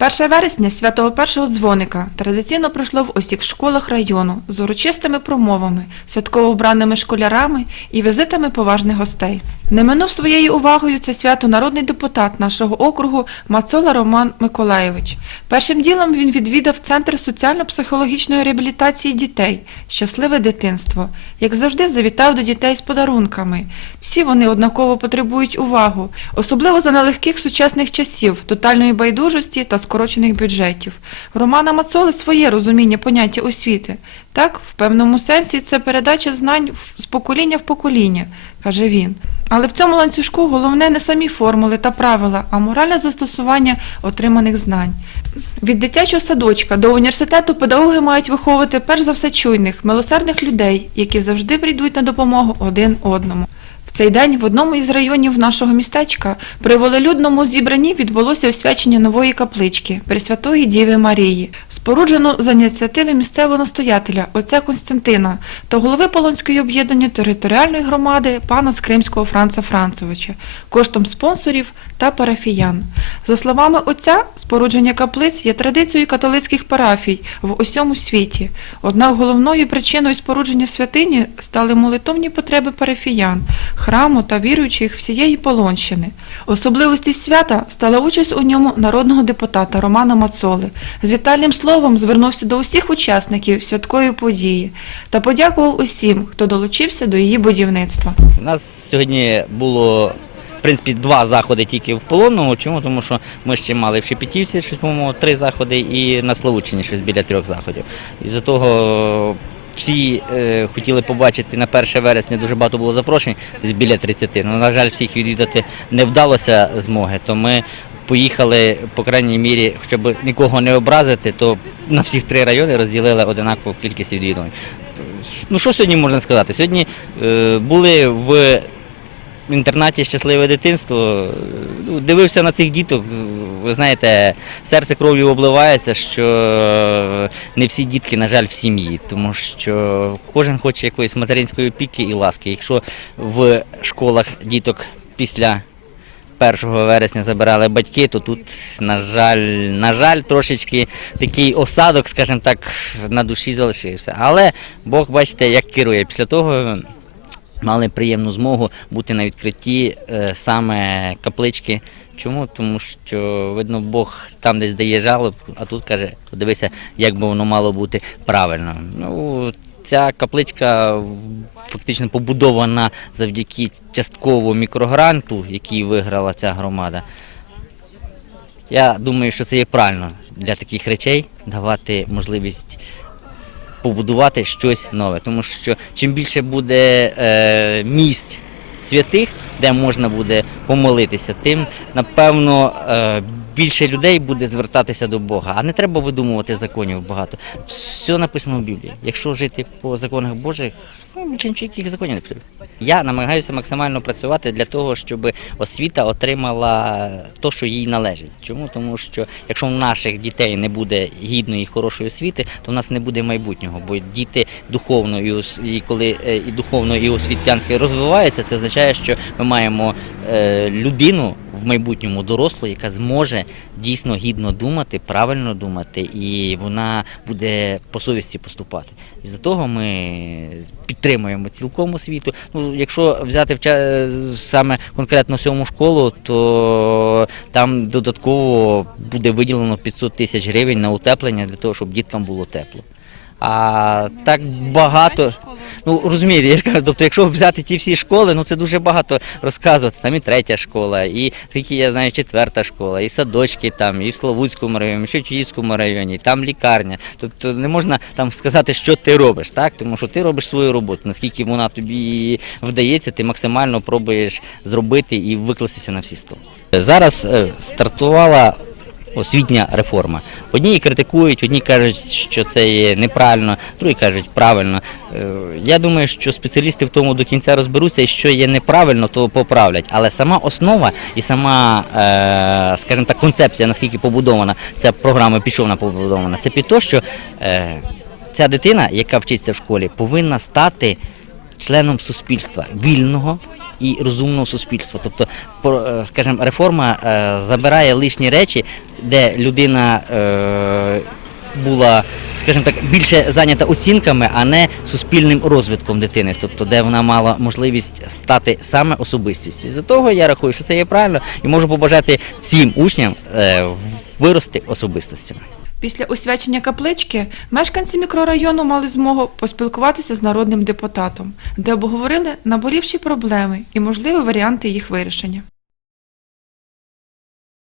1 вересня святого першого дзвоника традиційно пройшло в усіх школах району з урочистими промовами, святково вбраними школярами і візитами поважних гостей. Не минув своєю увагою це свято народний депутат нашого округу Мацола Роман Миколаєвич. Першим ділом він відвідав Центр соціально-психологічної реабілітації дітей Щасливе дитинство. Як завжди, завітав до дітей з подарунками. Всі вони однаково потребують увагу, особливо за нелегких сучасних часів, тотальної байдужості та скорочених бюджетів. В Романа Мацоли своє розуміння поняття освіти. Так, в певному сенсі це передача знань з покоління в покоління, каже він. Але в цьому ланцюжку головне не самі формули та правила, а моральне застосування отриманих знань. Від дитячого садочка до університету педагоги мають виховувати перш за все чуйних, милосердних людей, які завжди прийдуть на допомогу один одному. В цей день в одному із районів нашого містечка при волелюдному зібранні відбулося освячення нової каплички Пресвятої Діви Марії, споруджено за ініціативи місцевого настоятеля отця Константина та голови Полонської об'єднаної територіальної громади пана Скримського Франца Францовича, коштом спонсорів та парафіян. За словами отця, спорудження каплиць є традицією католицьких парафій в усьому світі. Однак головною причиною спорудження святині стали молитовні потреби парафіян, храму та віруючих всієї Полонщини. Особливості свята стала участь у ньому народного депутата Романа Мацоли. З вітальним словом звернувся до усіх учасників святкої події та подякував усім, хто долучився до її будівництва. У нас сьогодні було в принципі два заходи тільки в полонному. Чому? Тому що ми ще мали в Шепетівці щось, по-моєму, три заходи, і на Славутчині щось біля трьох заходів. І за того всі е, хотіли побачити на 1 вересня дуже багато було запрошень, десь біля 30. Ну, на жаль, всіх відвідати не вдалося змоги, то ми. Поїхали, по крайній мірі, щоб нікого не образити, то на всіх три райони розділили одинакову кількість відвідувань. Ну що сьогодні можна сказати? Сьогодні е, були в в інтернаті щасливе дитинство. Ну, Дивився на цих діток. Ви знаєте, серце кров'ю обливається, що не всі дітки, на жаль, в сім'ї, тому що кожен хоче якоїсь материнської опіки і ласки. Якщо в школах діток після 1 вересня забирали батьки, то тут, на жаль, на жаль, трошечки такий осадок, скажімо так, на душі залишився. Але Бог, бачите, як керує. Після того мали приємну змогу бути на відкритті е, саме каплички. Чому? Тому що, видно, Бог там десь дає жалоб, а тут каже, подивися, як би воно мало бути правильно. Ну, ця капличка фактично побудована завдяки частково мікрогранту, який виграла ця громада. Я думаю, що це є правильно для таких речей давати можливість побудувати щось нове. Тому що чим більше буде е, місць святих, де можна буде помолитися, тим напевно е, більше людей буде звертатися до Бога. А не треба видумувати законів багато. Все написано в Біблії. Якщо жити по законах Божих, ну, ніяких законів не потрібно. Я намагаюся максимально працювати для того, щоб освіта отримала те, що їй належить. Чому? Тому що якщо у наших дітей не буде гідної і хорошої освіти, то в нас не буде майбутнього. Бо діти духовно і коли е, і духовно і освітянське розвиваються, це означає, що ми маємо е, людину в майбутньому дорослу, яка зможе дійсно гідно думати, правильно думати, і вона буде по совісті поступати. І за того ми підтримуємо цілком освіту. Ну, якщо взяти в ча- саме конкретно сьому школу, то там додатково буде виділено 500 тисяч гривень на утеплення для того, щоб діткам було тепло. А так багато. Ну розумієте, я ж кажу, тобто, якщо взяти ті всі школи, ну це дуже багато розказувати. Там і третя школа, і такі, я знаю, четверта школа, і садочки там, і в Славутському районі, і в Шевченківському районі, там лікарня. Тобто не можна там сказати, що ти робиш, так? Тому що ти робиш свою роботу. Наскільки вона тобі вдається, ти максимально пробуєш зробити і викластися на всі сто. Зараз е, стартувала освітня реформа. Одні критикують, одні кажуть, що це є неправильно, другі кажуть правильно. Е, Я думаю, що спеціалісти в тому до кінця розберуться, і що є неправильно, то поправлять. Але сама основа і сама, е, скажімо так, концепція, наскільки побудована, ця програма пішовна побудована, це під те, що е, ця дитина, яка вчиться в школі, повинна стати членом суспільства вільного, і розумного суспільства. Тобто, е, скажімо, реформа е, забирає лишні речі, де людина е, була, скажімо так, більше зайнята оцінками, а не суспільним розвитком дитини, тобто, де вона мала можливість стати саме особистістю. За того я рахую, що це є правильно, і можу побажати всім учням вирости особистостями. Після освячення каплички мешканці мікрорайону мали змогу поспілкуватися з народним депутатом, де обговорили наболівші проблеми і можливі варіанти їх вирішення.